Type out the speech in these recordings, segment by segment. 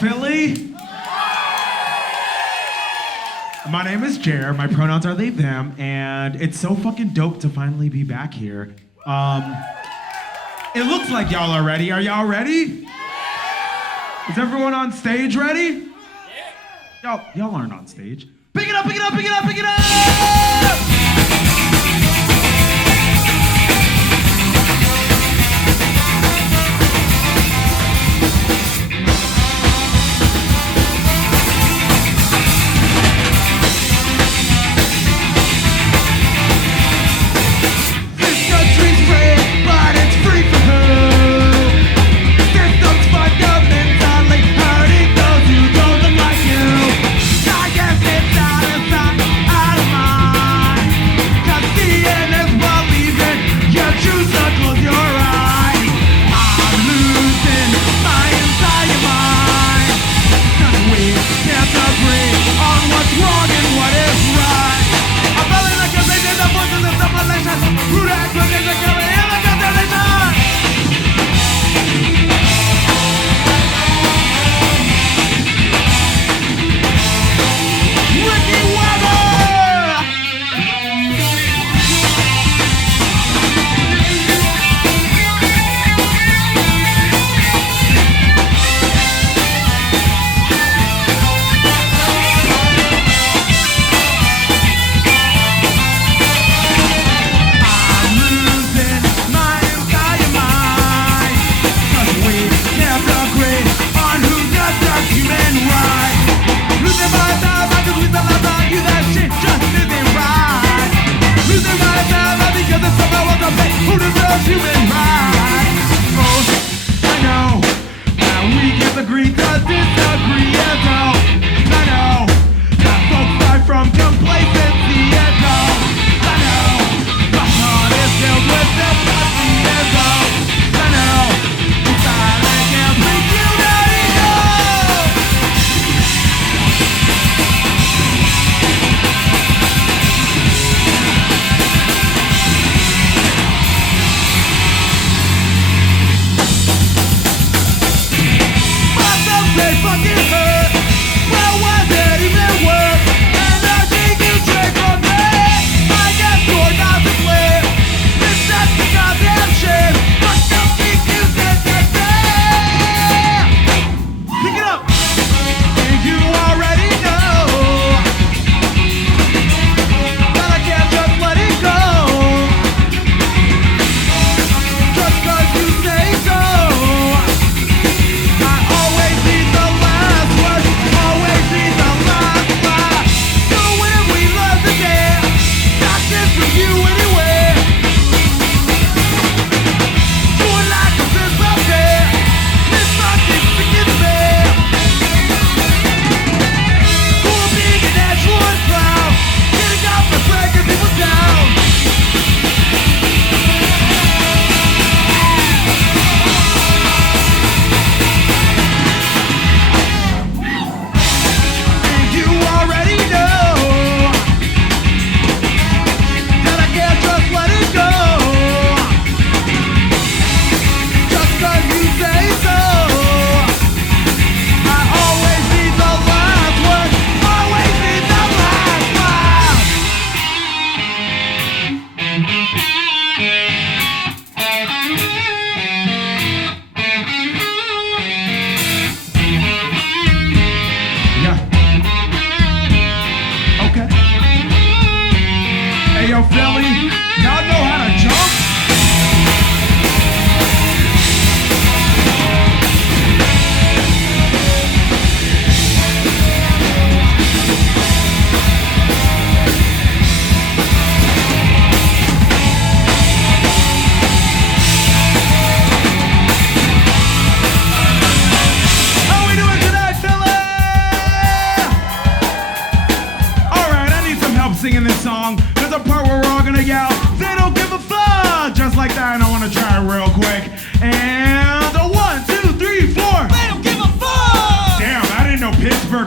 Philly? My name is JER, my pronouns are they, them, and it's so fucking dope to finally be back here. It looks like y'all are ready. Are y'all ready? Is everyone on stage ready? Y'all aren't on stage. Pick it up, pick it up, pick it up, pick it up!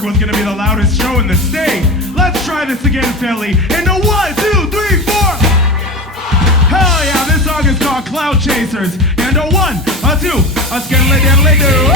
Was gonna be the loudest show in the state. Let's try this again, Philly. In the 1, 2, 3, 4. Hell yeah, this song is called Cloud Chasers. And a 1, a 2, a skidly diddly do.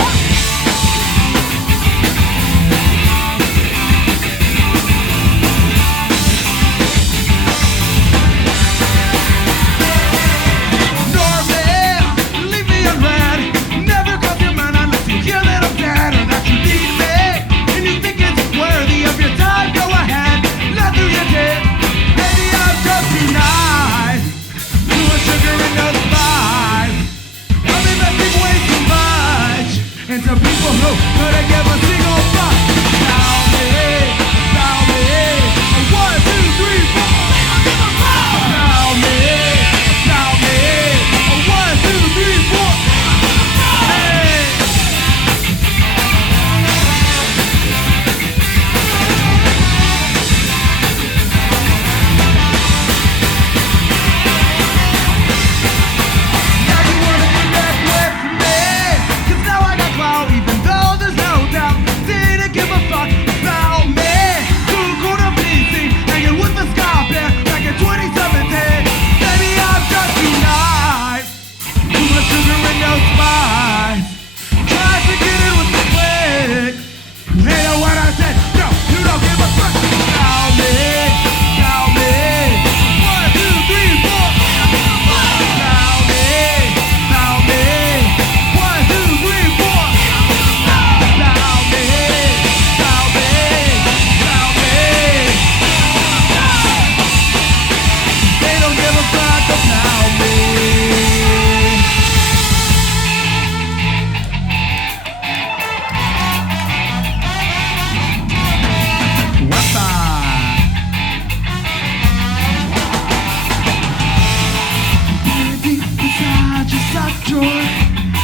drawer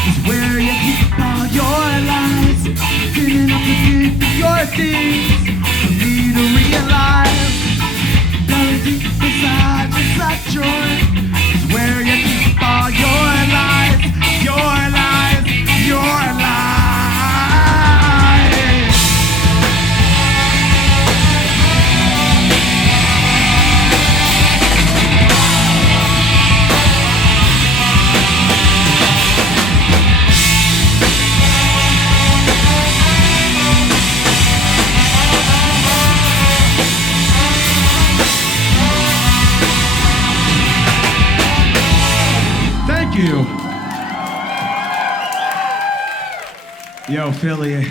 is where you keep all your lies. Filling up the deep of your things for me to realize. Buried deep inside the sock drawer is where you keep all your lies, your lies, your lies. You. Yo, Philly,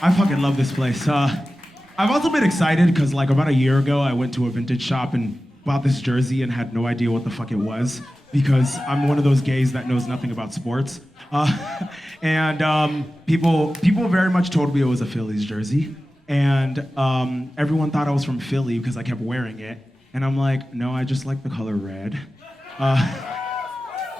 I fucking love this place. I've also been excited because like about a year ago, I went to a vintage shop and bought this jersey and had no idea what the fuck it was because I'm one of those gays that knows nothing about sports. People very much told me it was a Phillies jersey. And everyone thought I was from Philly because I kept wearing it. And I'm like, no, I just like the color red.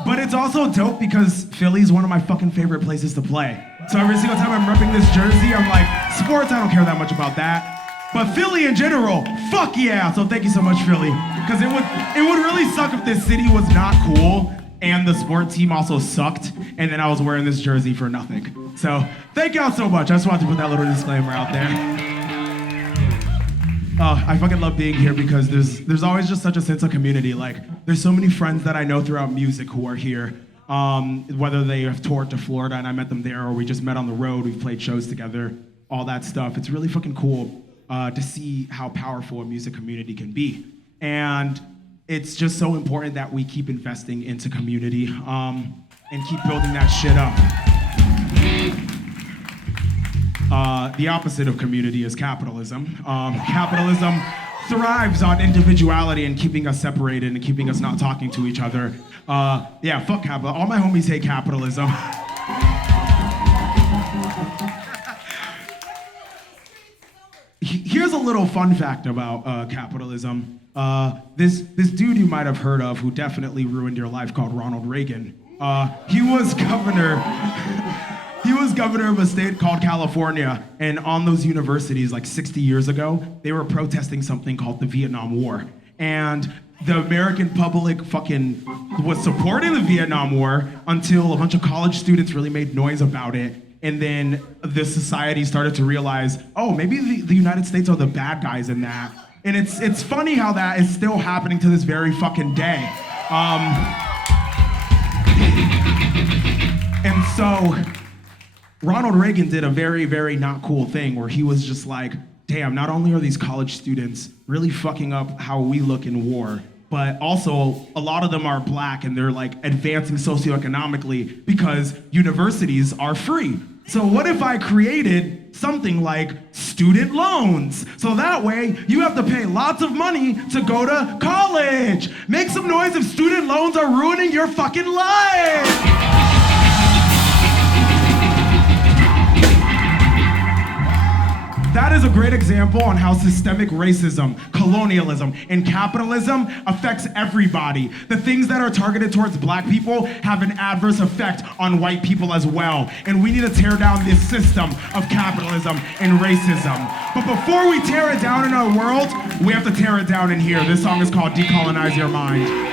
But it's also dope because Philly's one of my fucking favorite places to play. So every single time I'm repping this jersey, I'm like, sports, I don't care that much about that. But Philly in general, fuck yeah. So thank you so much, Philly. Because it would really suck if this city was not cool and the sport team also sucked and then I was wearing this jersey for nothing. So thank y'all so much. I just wanted to put that little disclaimer out there. I fucking love being here because there's always just such a sense of community. Like, there's so many friends that I know throughout music who are here, whether they have toured to Florida and I met them there or we just met on the road, we've played shows together, all that stuff. It's really fucking cool to see how powerful a music community can be. And it's just so important that we keep investing into community and keep building that shit up. The opposite of community is capitalism. Capitalism thrives on individuality and keeping us separated and keeping us not talking to each other. Yeah, fuck capital. All my homies hate capitalism. Here's a little fun fact about capitalism. This dude you might have heard of who definitely ruined your life called Ronald Reagan. He was governor of a state called California, and on those universities, like 60 years ago, they were protesting something called the Vietnam War. And the American public fucking was supporting the Vietnam War until a bunch of college students really made noise about it. And then the society started to realize, oh, maybe the United States are the bad guys in that. And it's funny how that is still happening to this very fucking day. And so Ronald Reagan did a very, very not cool thing where he was just like, damn, not only are these college students really fucking up how we look in war, but also a lot of them are black and they're like advancing socioeconomically because universities are free. So what if I created something like student loans? So that way you have to pay lots of money to go to college. Make some noise if student loans are ruining your fucking life. That is a great example on how systemic racism, colonialism, and capitalism affects everybody. The things that are targeted towards black people have an adverse effect on white people as well. And we need to tear down this system of capitalism and racism. But before we tear it down in our world, we have to tear it down in here. This song is called Decolonize Your Mind.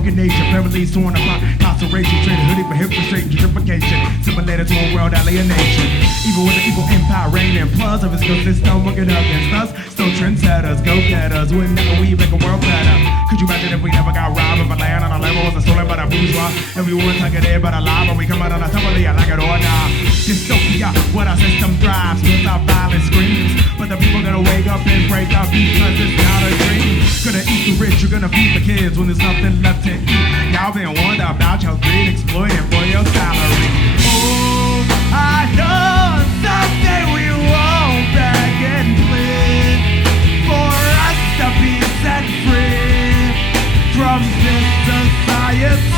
broken nation, families torn apart, incarceration, traded hoodie for hip straight gentrification, simulated to a world alienation. Even with the evil empire reigning, plus of its good system working against us, still trendsetters, go-getters, wouldn't we make a world better? Could you imagine if we never got robbed, if a land on our level was stolen by the bourgeois, and we weren't targeted by the lie, but we come out on the top of the like it or not? Dystopia, what our system thrives, with our violent screams, but the people gonna wake up and break up because it's not a dream. Gonna eat the rich, you're gonna feed the kids when there's nothing left to eat. Y'all been warned about your greed, exploiting for your salary. Oh, I know someday we won't beg and plead for us to be set free from this society.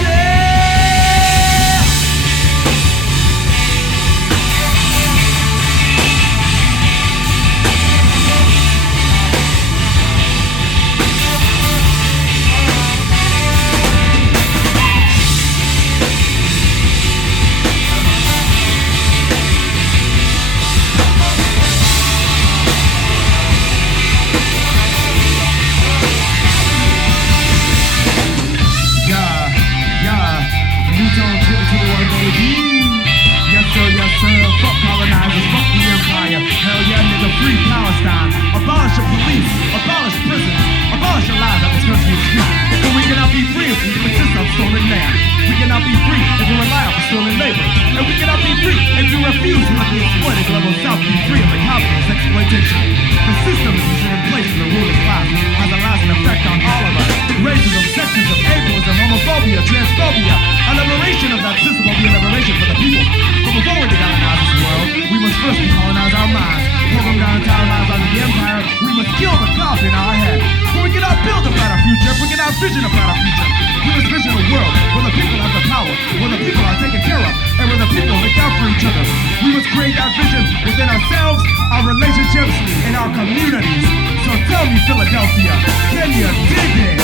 Fuck colonizers, fuck the empire. Hell yeah, nigga, free Palestine. Abolish the police, abolish prisons, abolish the lies that this country is free. But we cannot be free if we insist on stolen land. We cannot be free if we rely on stolen labor. And we cannot be free if we refuse to let the exploited global south be free of the capitalist exploitation. The system is in place for the ruling class has a lasting effect on all of us. Racism, sexism, ableism, homophobia, transphobia. A liberation of that system will be a liberation for the people. But before we decolonize this world, we must first decolonize our minds. Program down entire lives under the empire, we must kill the cop in our head. For we cannot build a better future, we cannot vision a better future. We must vision a world where the people have the power, where the people are taken care of, and where the people look out for each other. We must create that vision within ourselves, our relationships, and our communities. So tell me, Philadelphia, can you dig it?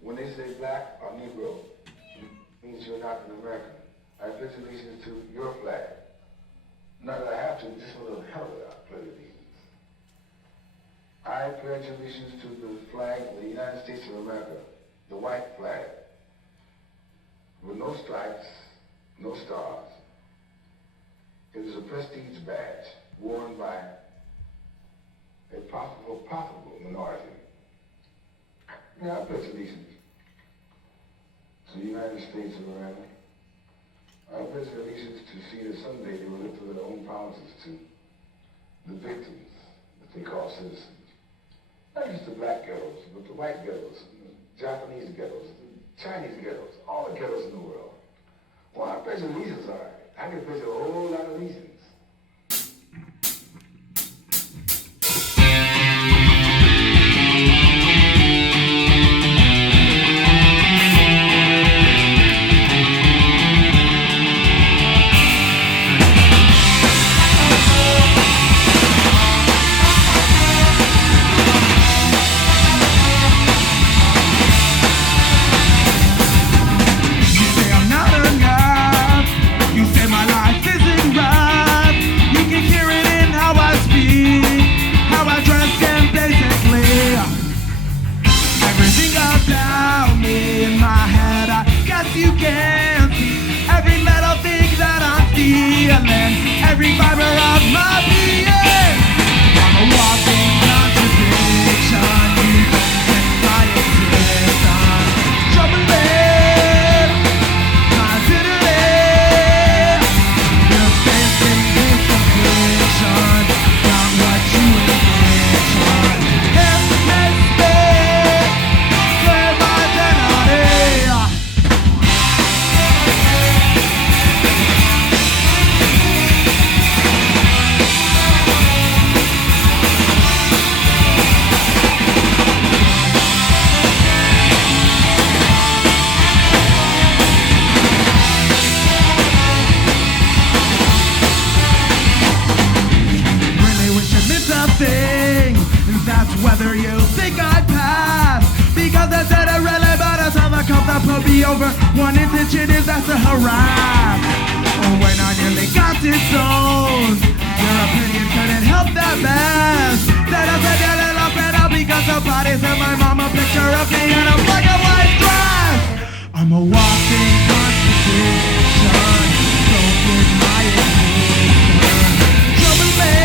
When they say black or Negro, it means you're not an American. I pledge allegiance to your flag. Not that I have to, just for the hell of it, I pledge allegiance. I pledge allegiance to the flag of the United States of America, the white flag, with no stripes, no stars. It is a prestige badge worn by a possible minority. Yeah, I pledge allegiance to the United States of America. I pledge allegiance to see that someday they will live to their own promises to the victims that they call citizens. Not just the black ghettos, but the white ghettos, the Japanese ghettos, the Chinese ghettos, all the ghettos in the world. Well, I pledge allegiance, all right. I can pledge a whole lot of allegiance. You can see every little thing that I'm feeling, every fiber of my being. I'm a walking contradiction, you don't think my existence. Troubling, considering you're facing this conviction, not what you envision. It makes me clear my identity. Whether you think I'd pass, because I said it really matters how the cup that put me over. One intention is that's to harass. Oh, wait. haunted souls. Your opinion couldn't help that best. That I said that I love it all because of bodies and my mama picture of me in a black and white dress. I'm a walking contradiction. Don't get my attention. Trouble me,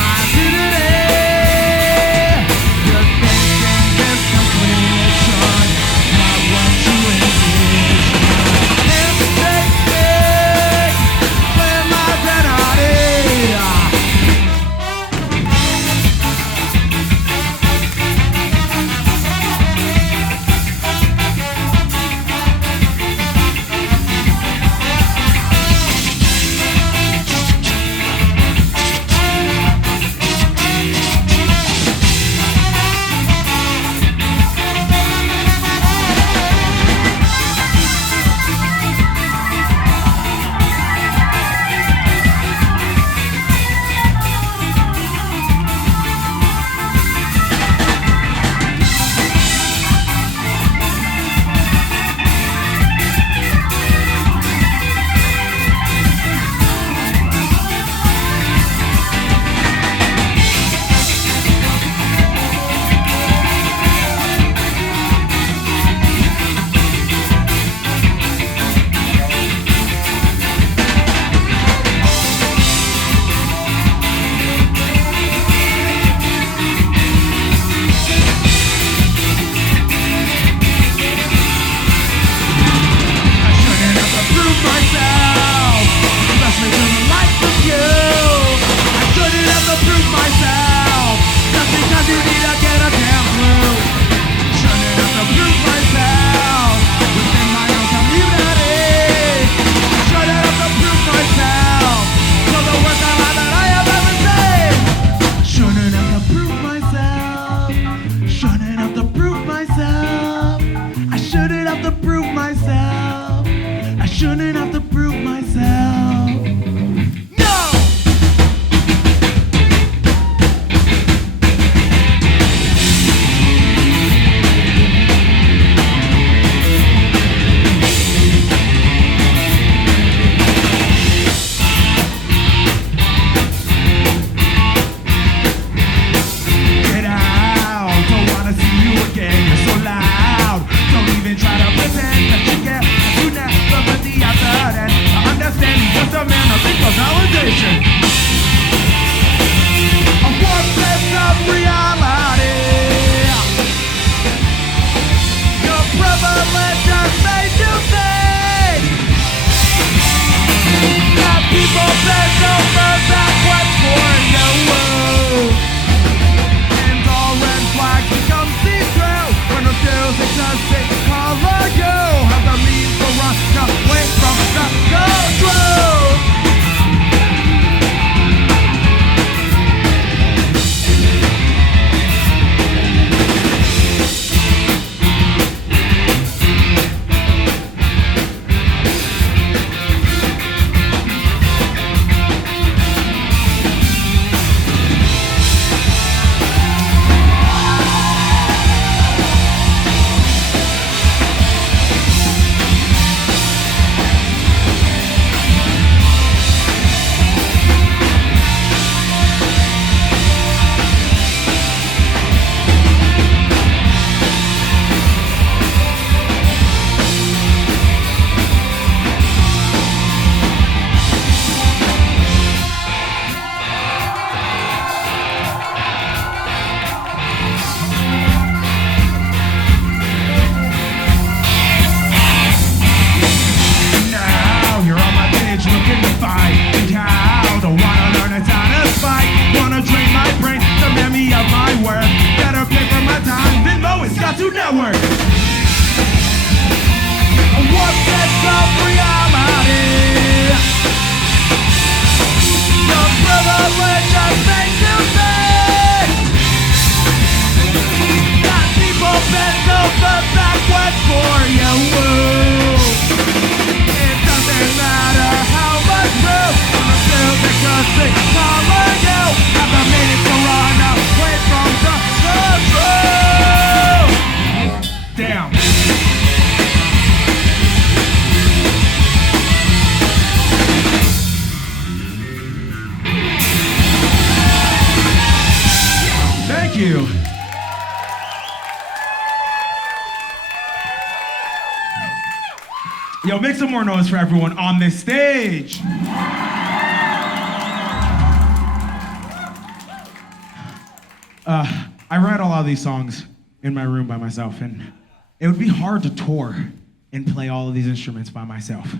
my today. You're thinking this completion, not what you envision. Can't take it, play my penalty. Yo, make some more noise for everyone on this stage. I write a lot of these songs in my room by myself, and it would be hard to tour and play all of these instruments by myself.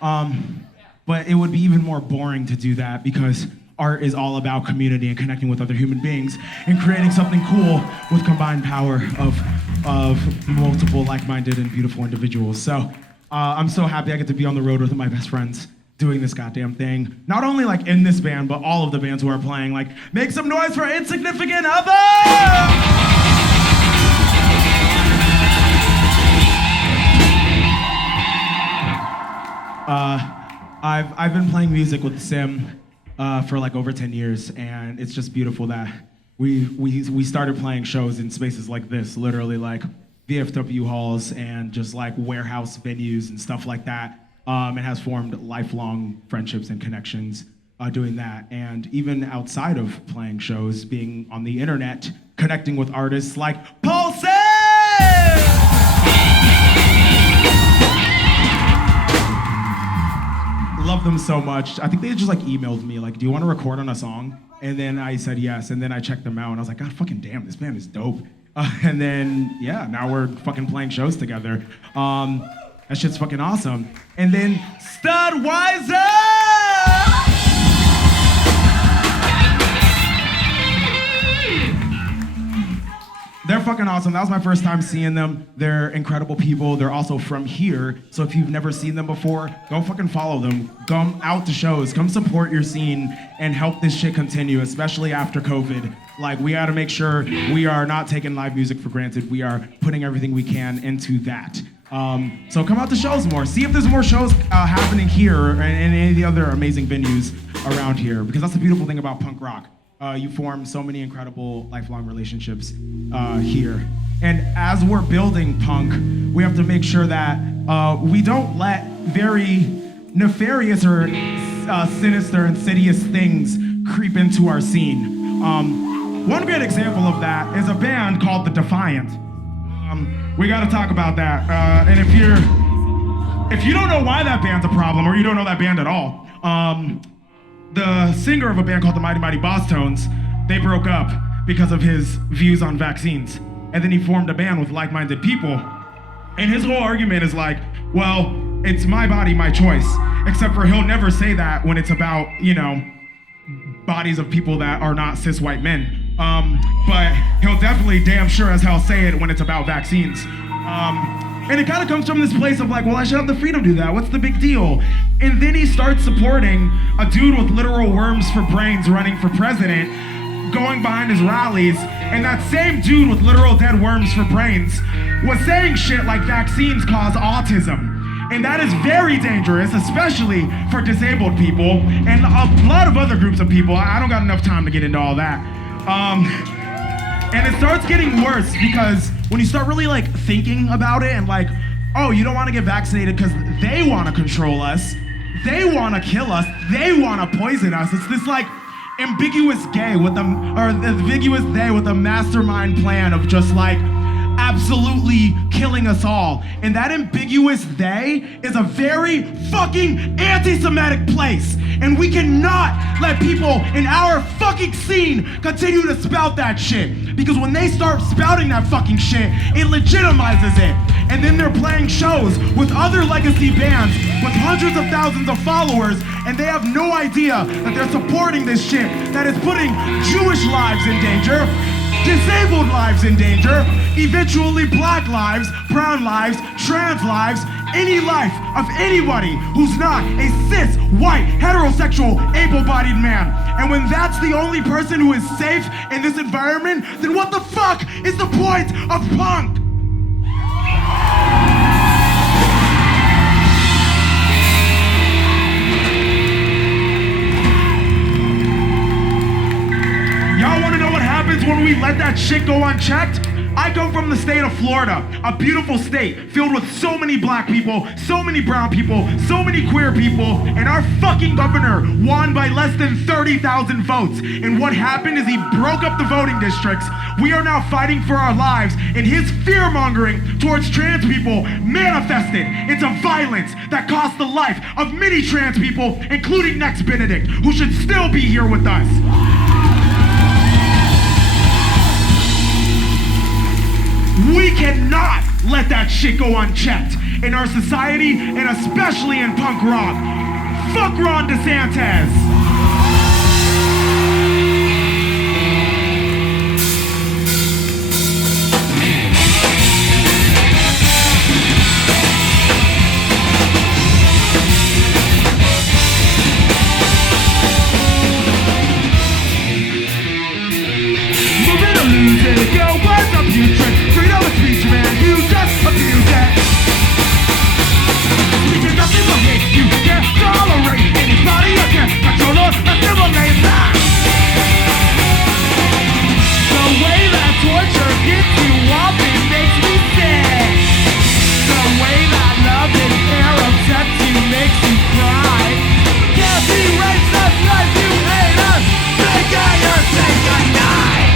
But it would be even more boring to do that because art is all about community and connecting with other human beings and creating something cool with combined power of multiple like-minded and beautiful individuals. So I'm so happy I get to be on the road with my best friends doing this goddamn thing. Not only like in this band, but all of the bands who are playing. Like, make some noise for Insignificant Other! I've been playing music with Sim for like over 10 years, and it's just beautiful that we started playing shows in spaces like this, literally like VFW halls and just like warehouse venues and stuff like that. It has formed lifelong friendships and connections doing that, and even outside of playing shows, being on the internet, connecting with artists like Pulse! Love them so much. I think they just like emailed me like, do you want to record on a song? And then I said yes, and then I checked them out, and I was like, God fucking damn, this band is dope. And then, yeah, now we're fucking playing shows together. That shit's fucking awesome. And then Studweiser! They're fucking awesome. That was my first time seeing them. They're incredible people. They're also from here. So if you've never seen them before, go fucking follow them. Come out to shows. Come support your scene and help this shit continue, especially after COVID. Like, we gotta make sure we are not taking live music for granted. We are putting everything we can into that. So come out to shows more. See if there's more shows happening here and any of the other amazing venues around here, because that's the beautiful thing about punk rock. You form so many incredible lifelong relationships here. And as we're building punk, we have to make sure that we don't let very nefarious or sinister, insidious things creep into our scene. One great example of that is a band called The Defiant. We gotta talk about that. And if you don't know why that band's a problem, or you don't know that band at all, the singer of a band called the Mighty Mighty Boss Tones, they broke up because of his views on vaccines. And then he formed a band with like-minded people. And his whole argument is like, well, it's my body, my choice. Except for he'll never say that when it's about, you know, bodies of people that are not cis white men. But he'll definitely damn sure as hell say it when it's about vaccines. And it kind of comes from this place of like, well, I should have the freedom to do that. What's the big deal? And then he starts supporting a dude with literal worms for brains running for president, going behind his rallies. And that same dude with literal dead worms for brains was saying shit like vaccines cause autism. And that is very dangerous, especially for disabled people and a lot of other groups of people. I don't got enough time to get into all that. And it starts getting worse because when you start really like thinking about it and like, oh, you don't want to get vaccinated because they want to control us, they want to kill us, they want to poison us. It's this like ambiguous they with a mastermind plan of just like absolutely killing us all. And that ambiguous they is a very fucking anti-Semitic place. And we cannot let people in our fucking scene continue to spout that shit. Because when they start spouting that fucking shit, it legitimizes it. And then they're playing shows with other legacy bands with hundreds of thousands of followers, and they have no idea that they're supporting this shit that is putting Jewish lives in danger, disabled lives in danger, eventually black lives, brown lives, trans lives, any life of anybody who's not a cis, white, heterosexual, able-bodied man. And when that's the only person who is safe in this environment, then what the fuck is the point of punk? Y'all wanna know what happens when we let that shit go unchecked? I come from the state of Florida, a beautiful state filled with so many black people, so many brown people, so many queer people, and our fucking governor won by less than 30,000 votes. And what happened is he broke up the voting districts. We are now fighting for our lives, and his fear-mongering towards trans people manifested into violence that cost the life of many trans people, including Next Benedict, who should still be here with us. We cannot let that shit go unchecked in our society, and especially in punk rock. Fuck Ron DeSantis. Moving to lose it, yo, what's up, you trick? Freedom of speech, man, you just abuse it. Speaking nothing but hate, you can't tolerate anybody, you can't control or assimilate that. The way that torture gets you off, it makes me sick. The way that love and care upsets you makes you cry. Can't be racist like you hate us. Say your say goodnight.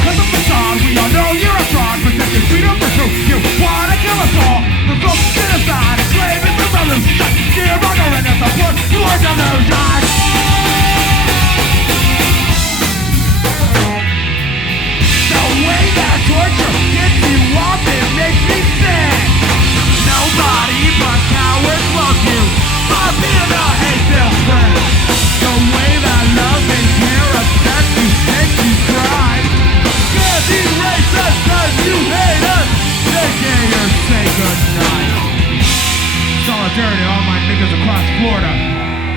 Cause of facade, we all know you're a fraud. Protecting freedom for truth, you wanna kill us all. Provoke genocide, enslaving the revolution. Fear mongering and support your delusion. The way that torture gets you off, it makes me sick. Nobody but cowards love you for being a hate-filled friend. The way that love and care upsets you makes you cry. Can't be racist cause you hate us. Take care or say goodnight. Solidarity to all my niggas across Florida.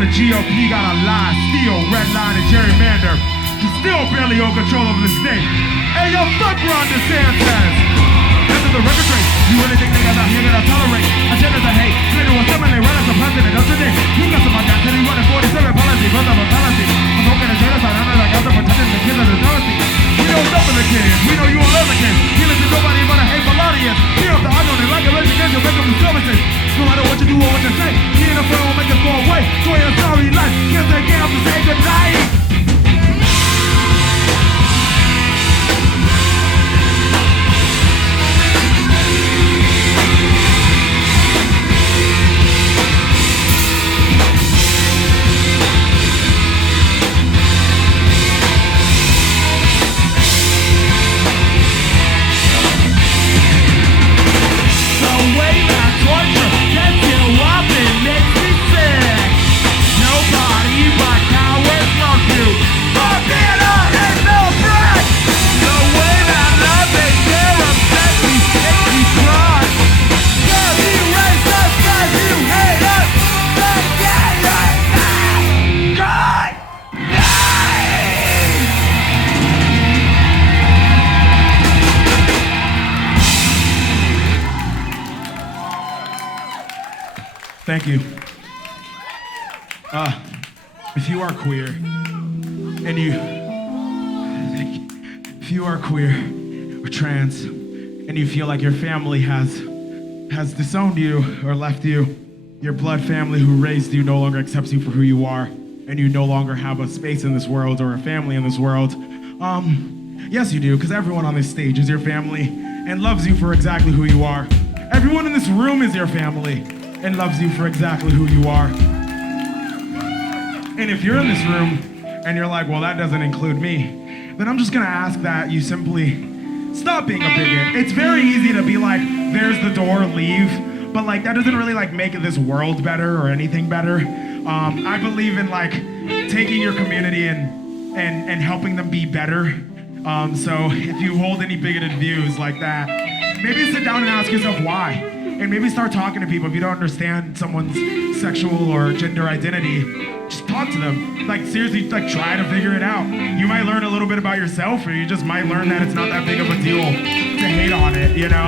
The GOP got a lie, steal, redline, and gerrymander. You still barely hold control over the state. Hey, yo, fuck Ron DeSantis. After the record trade, you really think niggas out here gonna tolerate agendas of hate? Later will someone they run as a president, don't you think? You got some identity, you running 47 policy, birth of a fallacy. I'm hoping to genocide, I'm like out there protecting the kids of the jealousy. We don't love the kids, we know you will love the kids. You listen to nobody but a hateful audience. Fear of the unknown and like a legend, you make them services. No matter what you do or what you say, being a friend will make us go away. Joy your sorry life, can't say get up to say goodnight. Thank you. If you are queer, and if you are queer or trans, and you feel like your family has disowned you or left you, your blood family who raised you no longer accepts you for who you are, and you no longer have a space in this world or a family in this world, yes you do, because everyone on this stage is your family and loves you for exactly who you are. Everyone in this room is your family and loves you for exactly who you are. And if you're in this room and you're like, well, that doesn't include me, then I'm just gonna ask that you simply stop being a bigot. It's very easy to be like, there's the door, leave, but like that doesn't really like make this world better or anything better. I believe in like taking your community and helping them be better. So if you hold any bigoted views like that, maybe sit down and ask yourself why. And maybe start talking to people if you don't understand someone's sexual or gender identity. Just talk to them. Like seriously, like try to figure it out. You might learn a little bit about yourself, or you just might learn that it's not that big of a deal to hate on it, you know?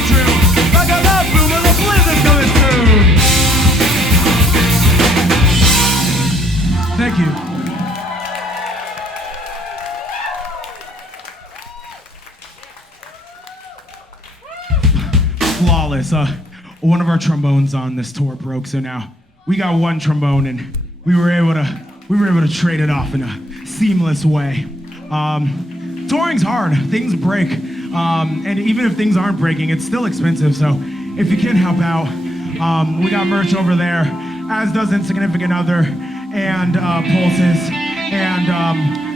be true. Like a love boom and the blizzard's coming soon. Thank you. Flawless. One of our trombones on this tour broke, so now we got one trombone, and we were able to trade it off in a seamless way. Touring's hard. Things break, and even if things aren't breaking, it's still expensive. So if you can help out, we got merch over there, as does Insignificant Other and Pulses and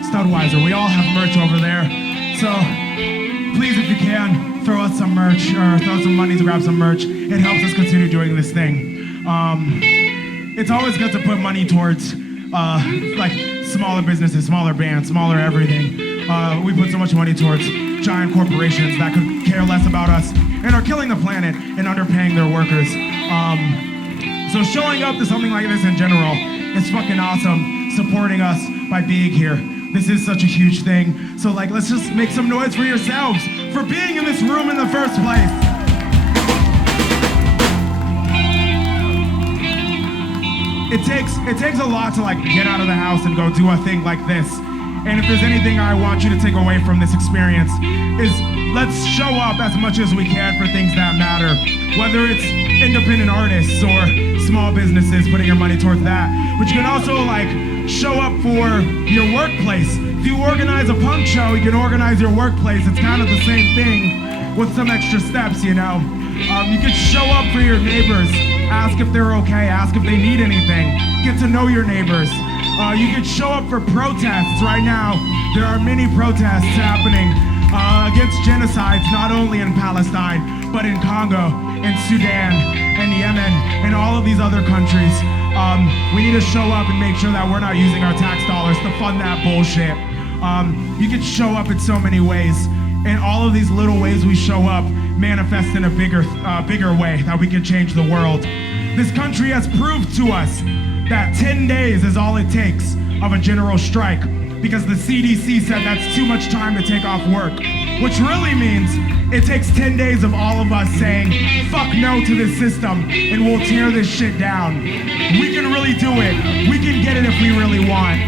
Studweiser. We all have merch over there. So please, if you can, throw us some merch or throw some money to grab some merch. It helps us continue doing this thing. It's always good to put money towards like smaller businesses, smaller bands, smaller everything. We put so much money towards giant corporations that could care less about us and are killing the planet and underpaying their workers. So showing up to something like this in general is fucking awesome. Supporting us by being here. This is such a huge thing. So like, let's just make some noise for yourselves for being in this room in the first place. It takes a lot to like get out of the house and go do a thing like this. And if there's anything I want you to take away from this experience is let's show up as much as we can for things that matter. Whether it's independent artists or small businesses, putting your money towards that. But you can also like show up for your workplace. If you organize a punk show, you can organize your workplace. It's kind of the same thing with some extra steps, you know. You can show up for your neighbors. Ask if they're okay. Ask if they need anything. Get to know your neighbors. You can show up for protests. Right now, there are many protests happening against genocides, not only in Palestine, but in Congo, in Sudan, and Yemen, and all of these other countries. We need to show up and make sure that we're not using our tax dollars to fund that bullshit. You can show up in so many ways, and all of these little ways we show up manifest in a bigger way that we can change the world. This country has proved to us that 10 days is all it takes of a general strike, because the CDC said that's too much time to take off work, which really means it takes 10 days of all of us saying, fuck no to this system, and we'll tear this shit down. We can really do it. We can get it if we really want.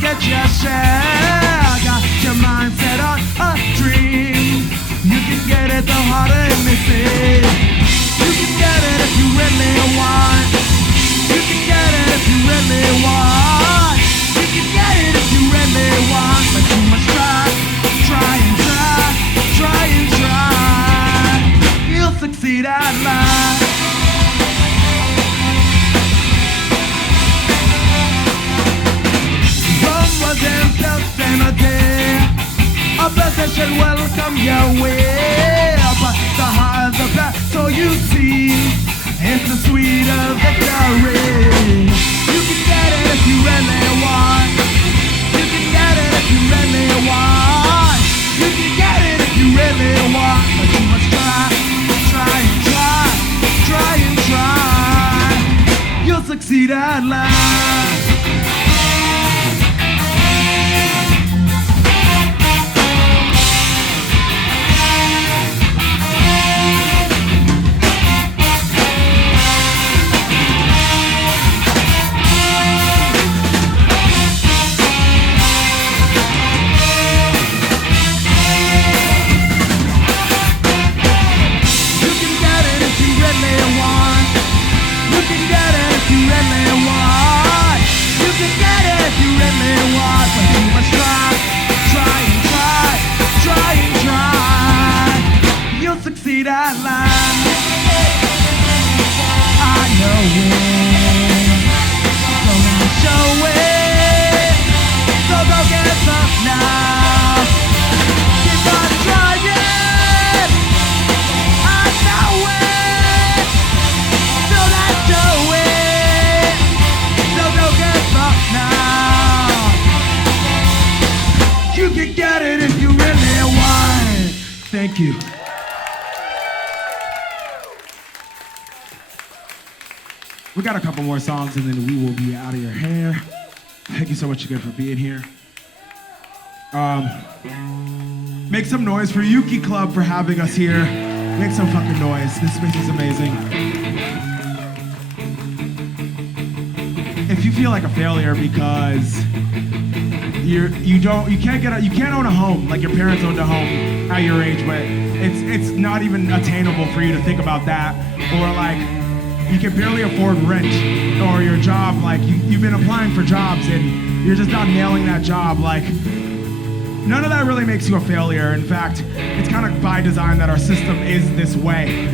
Get your share. Got your mind set on a dream. You can get it the harder it may seem. You can get it if you really want. You can get it if you really want. You can get it if you really want. But you must try and try. You'll succeed at last. Wasn't just in a day. A blessing should welcome your way. But the harder the better, you see, it's the sweeter victory. You can get it if you really want. You can get it if you really want. You can get it if you really want. But you must try and try. You'll succeed at last. You can get it if you really want. you. We got a couple more songs and then we will be out of your hair. Thank you so much again for being here. Make some noise for Ukie Club for having us here. Make some fucking noise. This space is amazing. If you feel like a failure because you can't own a home like your parents owned a home at your age, but it's not even attainable for you to think about that, or like you can barely afford rent, or your job, like you've been applying for jobs and you're just not nailing that job, like none of that really makes you a failure. In fact, it's kind of by design that our system is this way.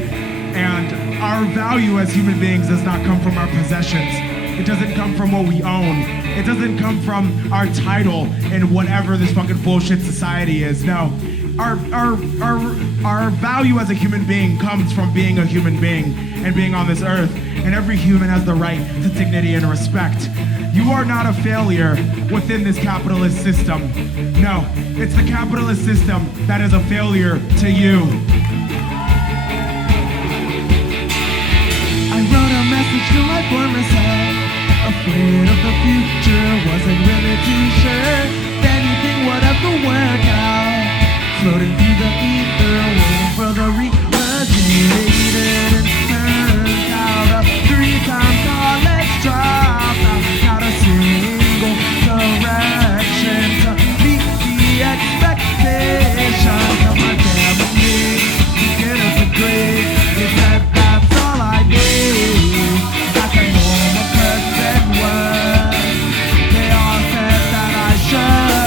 And our value as human beings does not come from our possessions. It doesn't come from what we own. It doesn't come from our title in whatever this fucking bullshit society is. No, our value as a human being comes from being a human being and being on this earth. And every human has the right to dignity and respect. You are not a failure within this capitalist system. No, it's the capitalist system that is a failure to you. I wrote a message to my former self, afraid of the future, wasn't really too sure if anything would ever work out. Floating through the ether, waiting for the reimaginated, and turned out a 3-time college dropout. Not a single direction to meet the expectations of my family. To get us a grade, they said that's all I need. I can know my present worth. They all said that I should.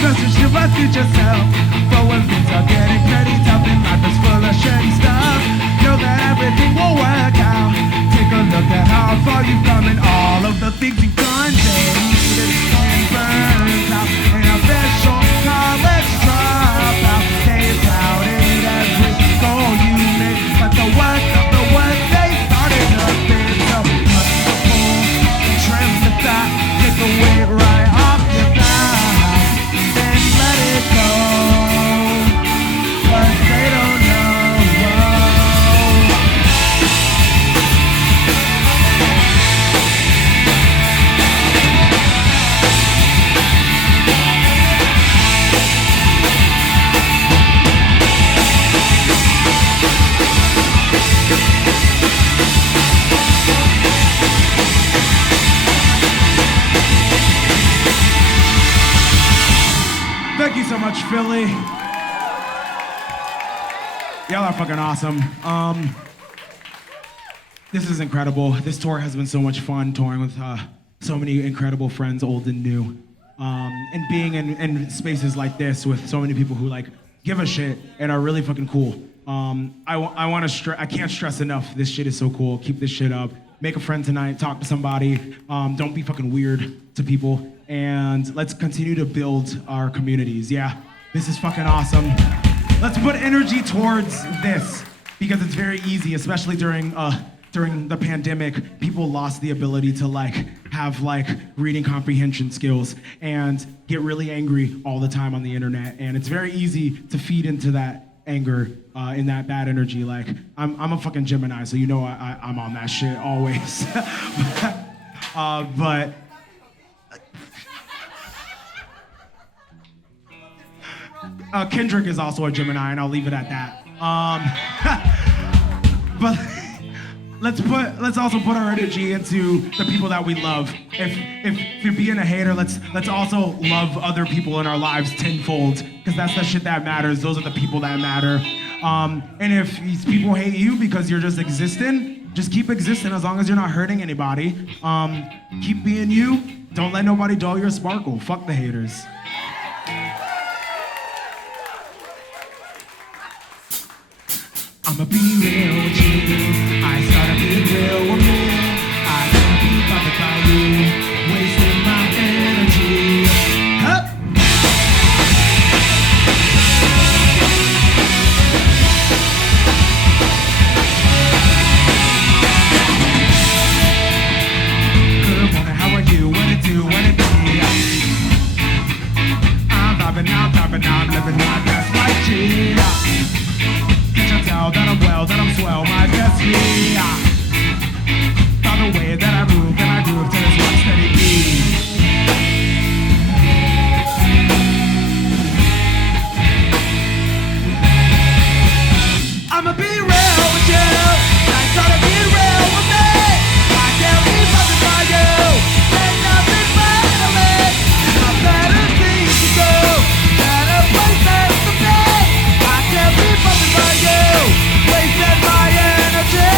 Message to my future self, for when things are getting pretty tough and life is full of shitty stuff, know that everything will work out. Take a look at how far you've come and all of the things you've done. Dated and burned out, an official college dropout. They touted every goal you made, but the work of the work they started nothing. So cut the pull, trim the fat, take the weight right off your back. Let it go, 'cause they don't know. Thank you so much, Philly. Y'all are fucking awesome. This is incredible. This tour has been so much fun, touring with so many incredible friends, old and new. And being in spaces like this with so many people who like give a shit and are really fucking cool. I can't stress enough, this shit is so cool. Keep this shit up. Make a friend tonight, talk to somebody. Don't be fucking weird to people. And let's continue to build our communities. Yeah, this is fucking awesome. Let's put energy towards this because it's very easy, especially during the pandemic. People lost the ability to have reading comprehension skills and get really angry all the time on the internet. And it's very easy to feed into that anger, in that bad energy. Like I'm a fucking Gemini, so you know I'm on that shit always. But Kendrick is also a Gemini, and I'll leave it at that. let's also put our energy into the people that we love. If you're being a hater, let's also love other people in our lives tenfold, because that's the shit that matters. Those are the people that matter. And if these people hate you because you're just existing, just keep existing as long as you're not hurting anybody. Keep being you. Don't let nobody dull your sparkle. Fuck the haters. I'ma be real with you. I started being real with me. I can't be bothered by you, wasting my energy. Huh? Good morning, how are you? What it do? What it be? I'm vibing, I'm living my best life, G. That I'm well, that I'm swell, my destiny. By the way that I move and I groove to this rock steady beat. I'ma be real with you. I gotta be real with me. I can't be bothered by you. Ain't nothing better me. I've better things to do, better places to be. I can't be bothered by you. Wasted my energy.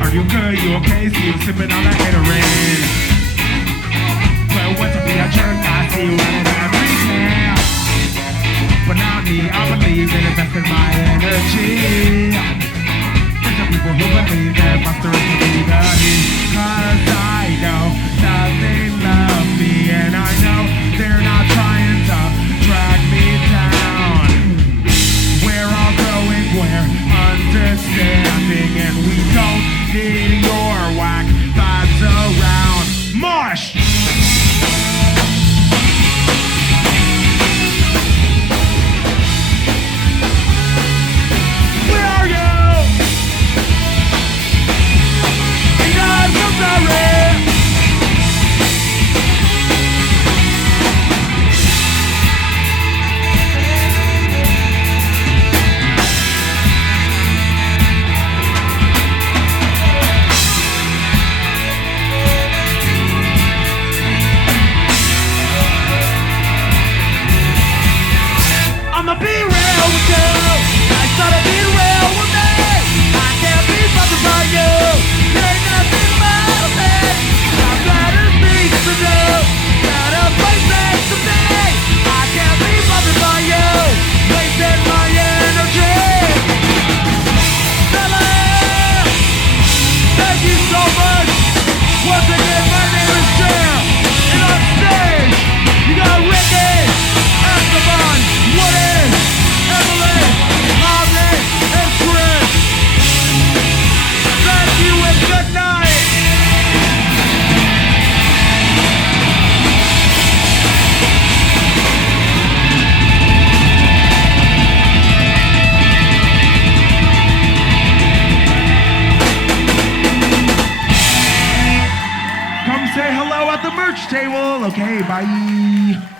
Are you good? You okay? See you sipping on that haterade. Well, what to be a jerk? I see you running everything. But not me, I believe in investing my energy. There's some people who believe that my story can be the need. 'Cause I know that they love me, and I know they're not trying to drag me down. We're all growing, we're understanding, and we don't need your whack vibes around. Marsh! I'ma be real with you. I started being real with me. I can't be bothered by you. Ain't nothing about me. I've better things to do, better places to be. I can't be bothered by you, wasting my energy. Bella, thank you so much. Once again, my name is JER, and on stage you got Ricky, Esteban, Woody, Emily, Javi, and Chris. Thank you and good night. Come say hello at the merch table. Okay, bye.